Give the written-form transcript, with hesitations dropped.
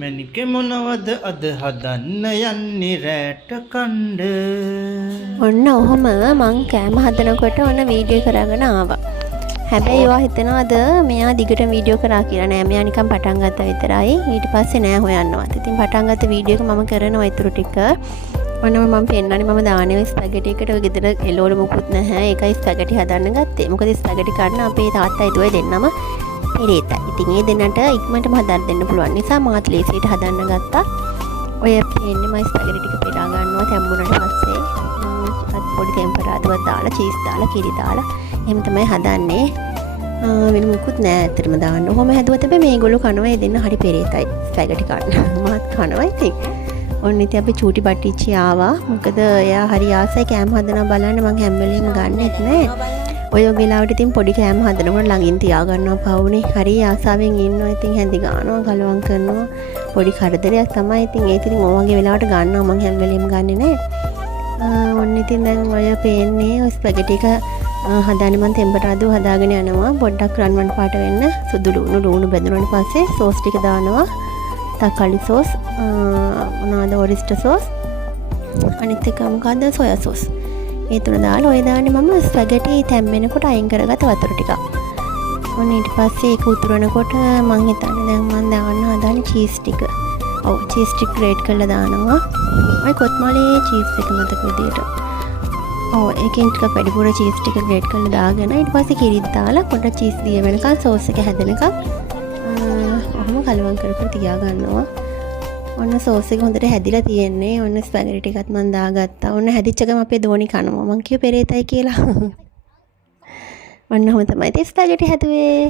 මැනිකේ මොනවද අද හදන්න යන්නේ රැට කණ්ඩ. ඔන්න ඔහොම මං කෑම හදනකොට ඔන්න වීඩියෝ කරගෙන ආවා. හැබැයි ඒවා හිතනවාද මෙයා දිගට වීඩියෝ කරා කියලා. නෑ, මෙයා නිකන් පටන් ගත්තා විතරයි. ඊට පස්සේ නෑ හොයන්නවත්. ඉතින් පටන් ගත්ත වීඩියෝ එක මම කරනවා ඊටු ටික. ඔන්න මම පෙන්නන්නේ මම දාන්නේ ස්පැගටි එකට. ඔය ගෙදර එළවලු මොකුත් නැහැ. ඒකයි ස්පැගටි හදන්න ගත්තේ. මොකද ස්පැගටි කන්න අපේ තාත්තයි දුවයි දෙන්නම පෙරේතයි. ඉතින් ඒ දෙන්නට ඉක්මනටම හදන්න දෙන්න පුළුවන් නිසා මාත් ලේසියට හදන්න ගත්තා. ඔය පේන්නේ මම ස්පැගටි ටික පෙරා ගන්නවා. තැම්බුනට පස්සේ පොඩි ටෙම්පරාදුවක් දාලා චීස් දාලා කිරි දාලා එහෙම තමයි හදන්නේ. වෙන මොකුත් නෑ ඇත්තටම දාන්න. ඔහොම හැදුවත් හැබැයි මේගොල්ලෝ කනවා. ඒ දෙන්න හරි පෙරේතයි ස්පැගටි කන්න. මාත් කනවා ඉතින්. ඔන්න ඉතින් අපි චූටි බටිච්චි ආවා. මොකද එයා හරි ආසයි කෑම හදනවා බලන්න. මං හැම වෙලෙම ගන්නෙත් නෑ. ඔය වෙලාවට ඉතින් පොඩි කෑම හදනකොට ළඟින් තියා ගන්නවා පවුනේ. හරි ආසාවෙන් ඉන්නවා. ඉතින් හැඳි ගන්නවා, කලවම් කරනවා. පොඩි කරදරයක් තමයි. ඉතින් ඒ ඉතින් ඔය වගේ වෙලාවට ගන්නවා. මං හැම වෙලෙම ගන්නෙ නෑ. ඔන්න ඉතින් දැන් ඔය පේන්නේ ඔය ස්පැගටි එක හදාන්නේ මම ටෙම්පරාදුව හදාගෙන යනවා. පොඩ්ඩක් රන්වන් පාට වෙන්න සුදු ලුණු බැඳුනට පස්සේ සෝස් ටික දානවා. තක්කාලි සෝස්, මොනවාද ඔරිස්ටර් සෝස්, අනිත් එක මොකද්ද සොයා සෝස්. ඒ තුන දාලා ඔය දාන්නේ මම ස්පැගටි තැම්බෙනකොට අයින් කරගත්ත වතුර ටිකක්. ඔන්න ඊට පස්සේ ඒක උතුරනකොට මම හිතන්නේ දැන් මම දාන්න හදන්නේ චීස් ටික. ඔව්, චීස් ටික ග්‍රේට් කරලා දානවා. ඔය කොත්මලේ චීස් එක මතක විදියට. ඔව්, ඒකෙන් ටිකක් වැඩිපුර චීස් ටික ග්‍රේට් කරලා දාගෙන ඊට පස්සේ කිරිත් දාලා පොඩ්ඩක් චීස් දිය වෙනකන් සෝස් එක හැදෙනකන් ඔහොම කලවම් කර කර තියා ගන්නවා. ඔන්න සෝස් එක හොඳට හැදිලා තියෙන්නේ. ඔන්න ස්පැගටි ටිකත් මම දාගත්තා. ඔන්න හැදිච්ච ගම අපේ දෝණි කනවා. මං කිව්ව පෙරේතයි කියලා. ඔන්න ඔහොම තමයි ස්පැගටි හැදුවේ.